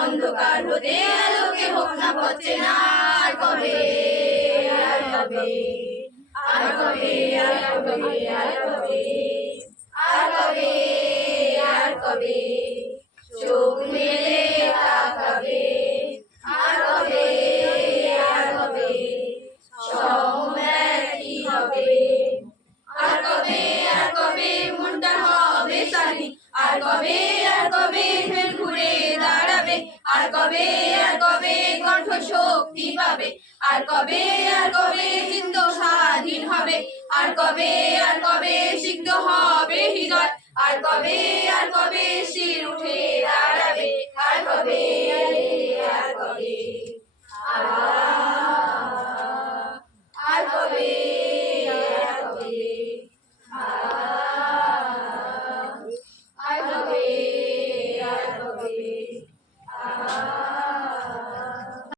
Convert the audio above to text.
অন্ধকার হতে আলোকে হোক না পচে না আর কবে আর কবে আর কবে আর কবে আর কবে আর কবে আর কবে চোখ মেলে তাকাবে আর কবে আর কবে সময় কি হবে আর কবে আর কবে মনটা হবে সারি আর কবে আর কবে দাঁড়াবে আর কবে? আর কবে কণ্ঠ শক্তি পাবে? আর কবে? আর কবে চিত্ত স্বাধীন হবে? আর কবে? আর কবে সিদ্ধ হবে হৃদয়? আর কবে